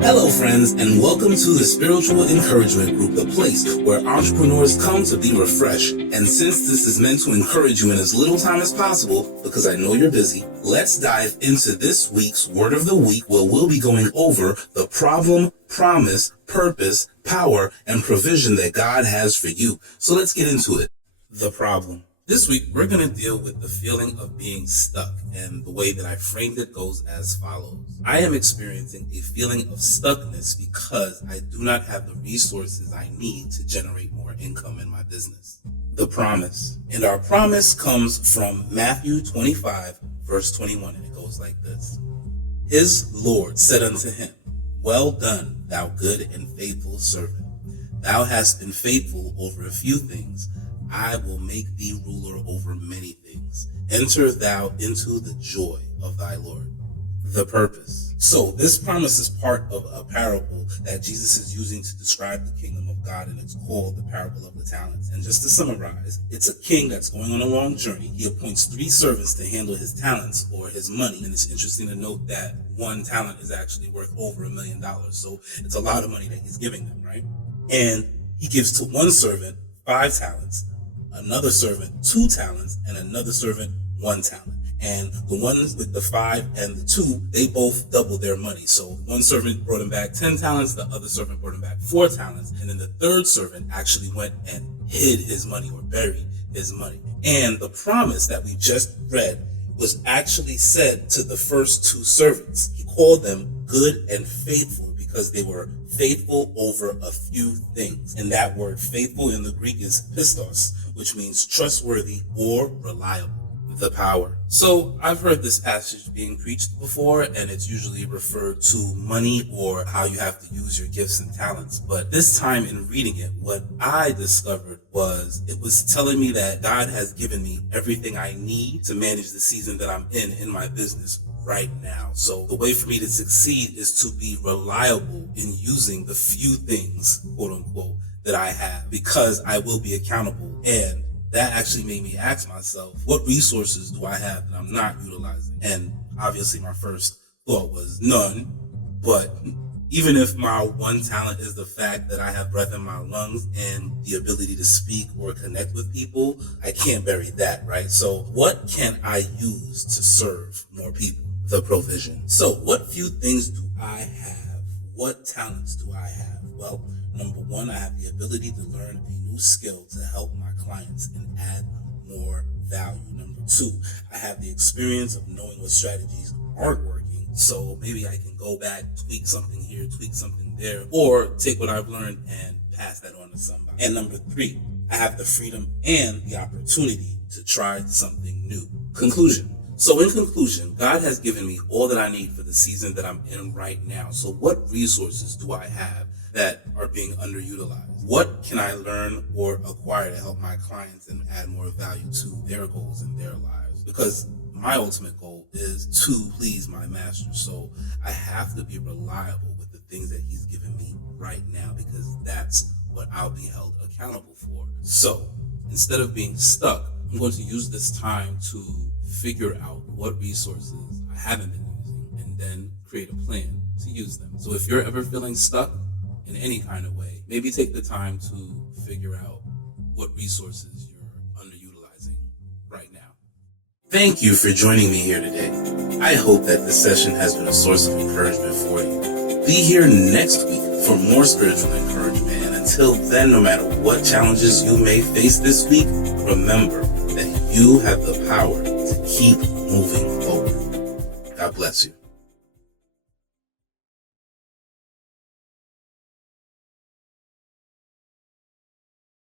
Hello friends, and welcome to the Spiritual Encouragement Group, the place where entrepreneurs come to be refreshed. And since this is meant to encourage you in as little time as possible, because I know you're busy, let's dive into this week's Word of the Week, where we'll be going over the problem, promise, purpose, power, and provision that God has for you. So let's get into it. The problem. This week, we're going to deal with the feeling of being stuck, and the way that I framed it goes as follows. I am experiencing a feeling of stuckness because I do not have the resources I need to generate more income in my business. The promise. And our promise comes from Matthew 25, verse 21, and it goes like this. His Lord said unto him, Well done, thou good and faithful servant. Thou hast been faithful over a few things. I will make thee ruler over many things. Enter thou into the joy of thy Lord. The purpose. So this promise is part of a parable that Jesus is using to describe the kingdom of God, and it's called the parable of the talents. And just to summarize, it's a king that's going on a long journey. He appoints 3 servants to handle his talents or his money. And it's interesting to note that 1 talent is actually worth over $1 million. So it's a lot of money that he's giving them, right? And he gives to 1 servant 5 talents, another servant 2 talents, and another servant 1 talent. And the ones with the 5 and the 2, they both double their money. So 1 servant brought him back 10 talents, the other servant brought him back 4 talents, and then the 3rd servant actually went and hid his money or buried his money. And the promise that we just read was actually said to the first 2 servants. He called them good and faithful because they were faithful over a few things. And that word faithful in the Greek is pistos, which means trustworthy or reliable. The power. So I've heard this passage being preached before, and it's usually referred to money or how you have to use your gifts and talents. But this time in reading it, what I discovered was it was telling me that God has given me everything I need to manage the season that I'm in my business right now. So the way for me to succeed is to be reliable in using the few things, quote unquote, that I have, because I will be accountable. And that actually made me ask myself, what resources do I have that I'm not utilizing? And obviously my first thought was none. But even if my 1 talent is the fact that I have breath in my lungs and the ability to speak or connect with people, I can't bury that, right? So what can I use to serve more people? The provision. So what few things do I have? What talents do I have? Well, number 1, I have the ability to learn a new skill to help my clients and add more value. Number 2, I have the experience of knowing what strategies aren't working. So maybe I can go back, tweak something here, tweak something there, or take what I've learned and pass that on to somebody. And number 3, I have the freedom and the opportunity to try something new. Conclusion. So in conclusion, God has given me all that I need for the season that I'm in right now. So what resources do I have that are being underutilized? What can I learn or acquire to help my clients and add more value to their goals in their lives? Because my ultimate goal is to please my master. So I have to be reliable with the things that he's given me right now, because that's what I'll be held accountable for. So instead of being stuck, I'm going to use this time to figure out what resources I haven't been using and then create a plan to use them. So if you're ever feeling stuck in any kind of way, maybe take the time to figure out what resources you're underutilizing right now. Thank you for joining me here today. I hope that this session has been a source of encouragement for you. Be here next week for more spiritual encouragement. And until then, no matter what challenges you may face this week, remember that you have the power to keep moving forward. God bless you.